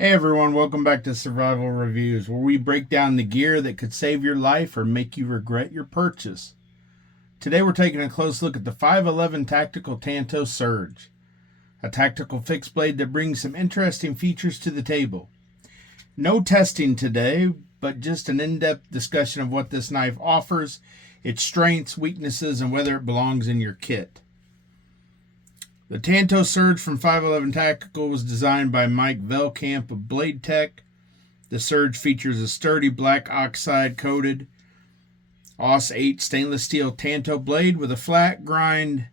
Hey everyone, welcome back to Survival Reviews, where we break down the gear that could save your life or make you regret your purchase. Today we're taking a close look at the 5.11 Tactical Tanto Surge, a tactical fixed blade that brings some interesting features to the table. No testing today, but just an in-depth discussion of what this knife offers, its strengths, weaknesses, and whether it belongs in your kit. The Tanto Surge from 5.11 Tactical was designed by Mike Velkamp of Blade Tech. The Surge features a sturdy black oxide coated Aus 8 stainless steel Tanto blade with a flat grind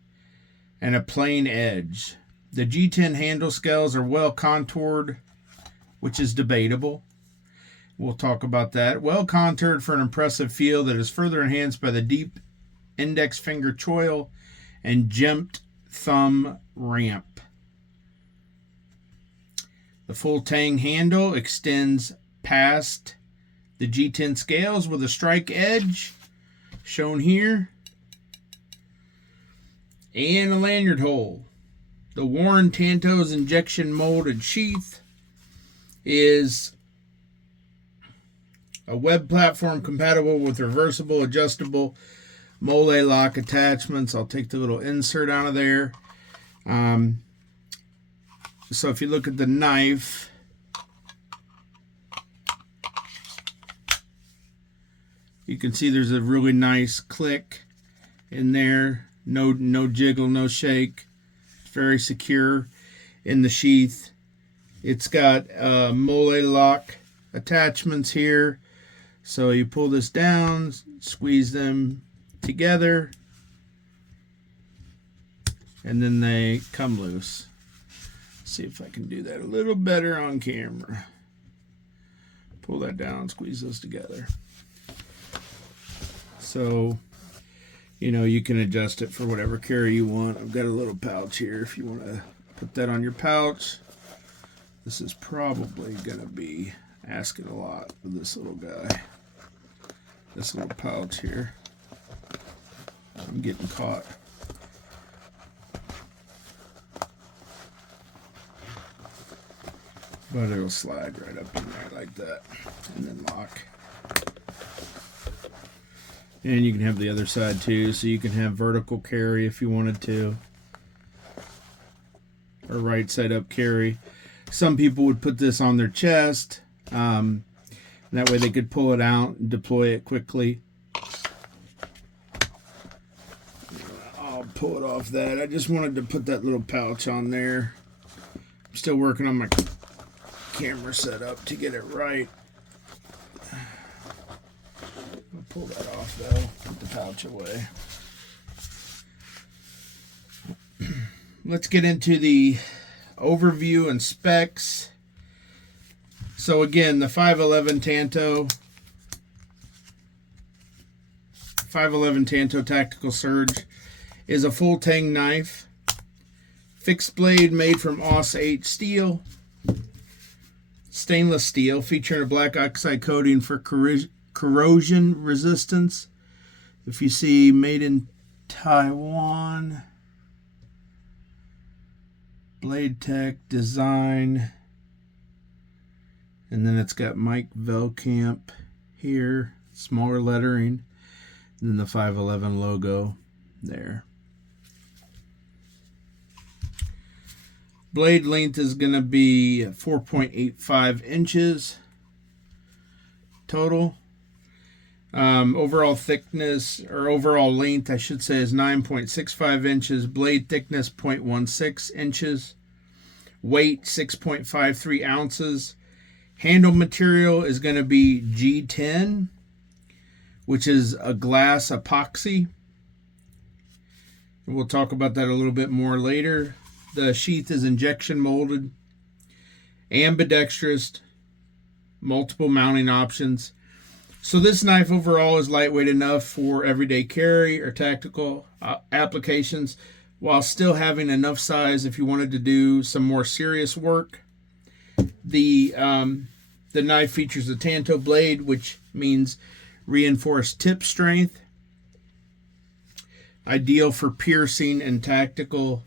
and a plain edge. The G10 handle scales are well contoured, which is debatable. We'll talk about that. Well contoured for an impressive feel that is further enhanced by the deep index finger choil and gemmed thumb ramp. The full-tang handle extends past the G10 scales with a strike edge shown here and a lanyard hole. The Warren Tanto's injection molded sheath is a web platform compatible with reversible adjustable mole lock attachments. I'll take the little insert out of there. So if you look at the knife, you can see there's a really nice click in there. No jiggle, no shake. It's very secure in the sheath. It's got mole lock attachments here. So you pull this down, squeeze them together, and then they come loose. See if I can do that a little better on camera. Pull that down, squeeze those together. So, you can adjust it for whatever carry you want. I've got a little pouch here if you want to put that on your pouch. This is probably going to be asking a lot with this little guy. This little pouch here. I'm getting caught. But it'll slide right up in there like that and then lock. And you can have the other side too, so you can have vertical carry if you wanted to, or right side up carry. Some people would put this on their chest, that way they could pull it out and deploy it quickly. I'll pull it off that. I just wanted to put that little pouch on there. I'm still working on my camera setup to get it right. I'll pull that off though, put the pouch away. Let's get into the overview and specs. So again, the 5.11 Tanto Tactical Surge is a full-tang knife, fixed blade made from Aus 8 steel, stainless steel, featuring a black oxide coating for corrosion resistance. If you see made in Taiwan, Blade Tech design, and then it's got Mike Velkamp here, smaller lettering, and then the 5.11 logo there. Blade length is going to be 4.85 inches total. Overall thickness, or overall length, I should say, is 9.65 inches. Blade thickness, 0.16 inches. Weight, 6.53 ounces. Handle material is going to be G10, which is a glass epoxy. We'll talk about that a little bit more later. The sheath is injection molded, ambidextrous, multiple mounting options. So this knife overall is lightweight enough for everyday carry or tactical applications, while still having enough size if you wanted to do some more serious work. The knife features a Tanto blade, which means reinforced tip strength, ideal for piercing and tactical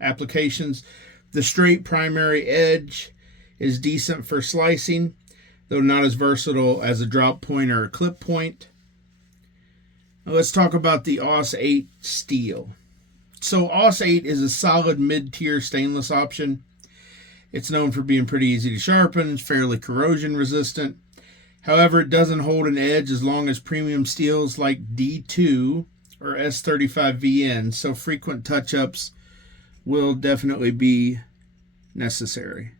applications. The straight primary edge is decent for slicing, though not as versatile as a drop point or a clip point. Now let's talk about the AUS 8 steel. So AUS 8 is a solid mid-tier stainless option. It's known for being pretty easy to sharpen, fairly corrosion resistant. However, it doesn't hold an edge as long as premium steels like D2 or S35VN, so frequent touch-ups will definitely be necessary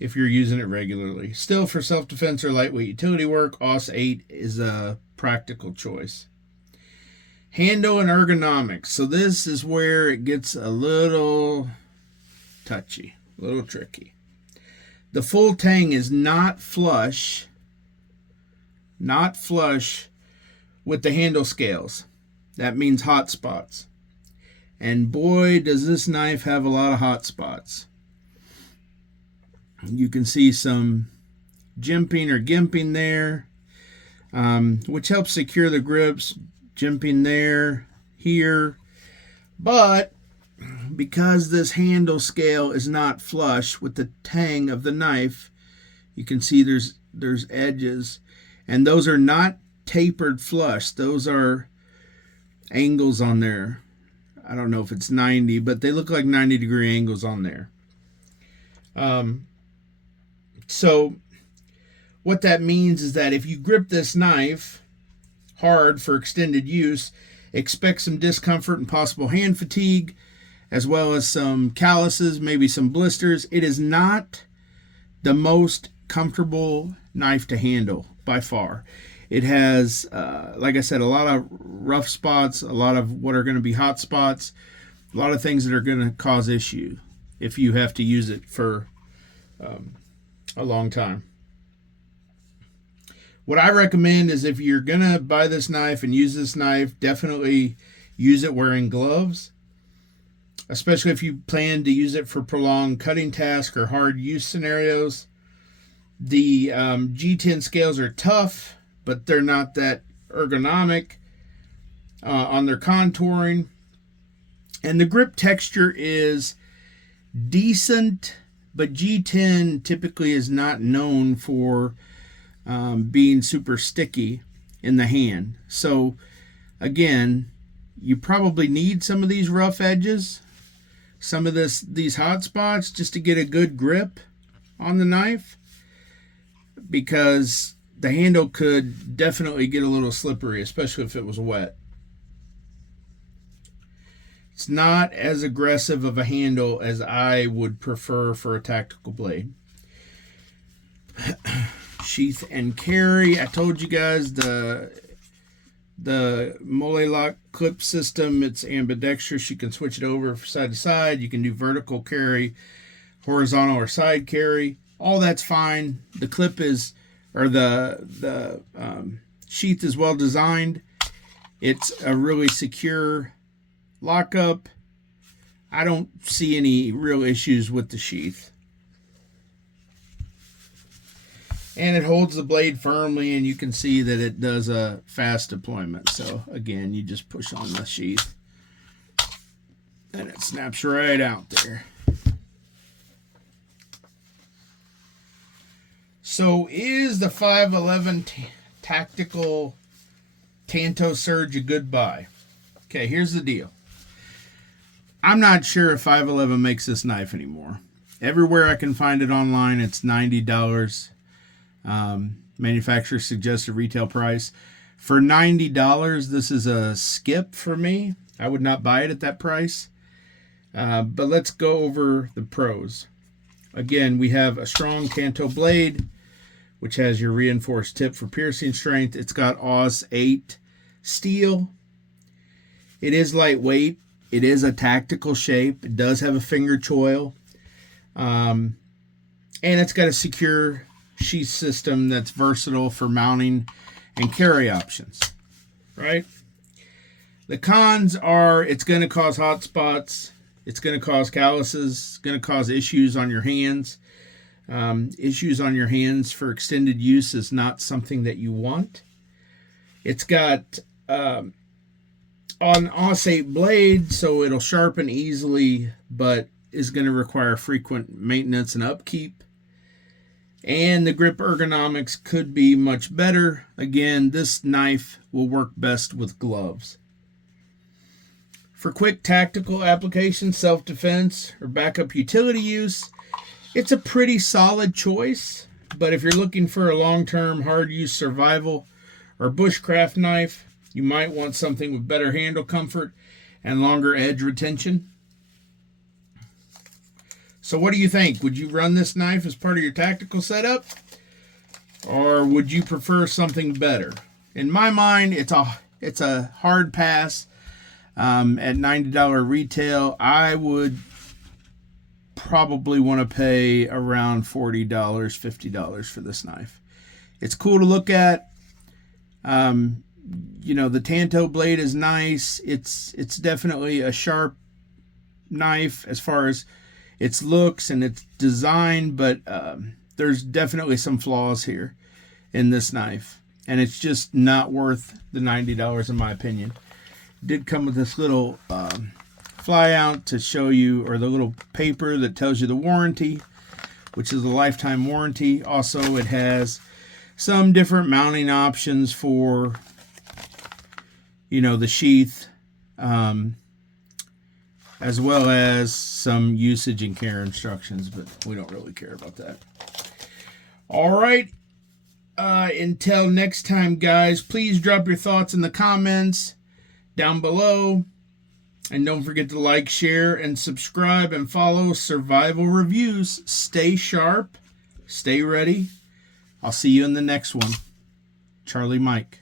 if you're using it regularly. Still, for self-defense or lightweight utility work, AUS 8 is a practical choice. Handle and ergonomics. So this is where it gets a little touchy, a little tricky. The full-tang is not flush with the handle scales. That means hot spots. And boy, does this knife have a lot of hot spots. You can see some jimping or gimping there, which helps secure the grips. Jimping there, here. But because this handle scale is not flush with the tang of the knife, you can see there's edges. And those are not tapered flush. Those are angles on there. I don't know if it's 90, but they look like 90-degree angles on there. So what that means is that if you grip this knife hard for extended use, expect some discomfort and possible hand fatigue, as well as some calluses, maybe some blisters. It is not the most comfortable knife to handle by far. It has, like I said, a lot of rough spots, a lot of what are going to be hot spots, a lot of things that are going to cause issue if you have to use it for a long time. What I recommend is if you're going to buy this knife and use this knife, definitely use it wearing gloves, especially if you plan to use it for prolonged cutting tasks or hard use scenarios. The G10 scales are tough, but they're not that ergonomic on their contouring. And the grip texture is decent, but G10 typically is not known for being super sticky in the hand. So again, you probably need some of these rough edges, some of these hot spots, just to get a good grip on the knife, because the handle could definitely get a little slippery, especially if it was wet. It's not as aggressive of a handle as I would prefer for a tactical blade. Sheath and carry. I told you guys the Mole Lock clip system, it's ambidextrous. You can switch it over side to side. You can do vertical carry, horizontal or side carry. All that's fine. The clip is, or the sheath is well designed. It's a really secure lockup. I don't see any real issues with the sheath. And it holds the blade firmly, and you can see that it does a fast deployment. So again, you just push on the sheath and it snaps right out there. So is the 5.11 Tactical Tanto Surge a good buy? Okay, here's the deal. I'm not sure if 5.11 makes this knife anymore. Everywhere I can find it online, it's $90. Manufacturer suggested retail price. For $90, this is a skip for me. I would not buy it at that price. But let's go over the pros. Again, we have a strong Tanto blade, which has your reinforced tip for piercing strength. It's got AUS 8 steel. It is lightweight. It is a tactical shape. It does have a finger choil. And it's got a secure sheath system that's versatile for mounting and carry options, right? The cons are it's going to cause hot spots. It's going to cause calluses. It's going to cause issues on your hands. Issues on your hands for extended use is not something that you want. It's got on AUS 8 blade, so it'll sharpen easily, but is going to require frequent maintenance and upkeep. And the grip ergonomics could be much better. Again, this knife will work best with gloves. For quick tactical application, self-defense, or backup utility use, it's a pretty solid choice. But if you're looking for a long-term, hard-use survival or bushcraft knife, you might want something with better handle comfort and longer edge retention. So what do you think? Would you run this knife as part of your tactical setup? Or would you prefer something better? In my mind, it's a hard pass. At $90 retail, I would probably want to pay around $40, $50 for this knife. It's cool to look at. You know, the Tanto blade is nice. It's definitely a sharp knife as far as its looks and its design, but there's definitely some flaws here in this knife, and it's just not worth the $90 in my opinion. It did come with this little fly out to show you, or the little paper that tells you the warranty, which is a lifetime warranty. Also, it has some different mounting options for, you know, the sheath, as well as some usage and care instructions, but we don't really care about that. All right. Until next time, guys, please drop your thoughts in the comments down below. And don't forget to like, share, and subscribe and follow Survival Reviews. Stay sharp. Stay ready. I'll see you in the next one. Charlie Mike.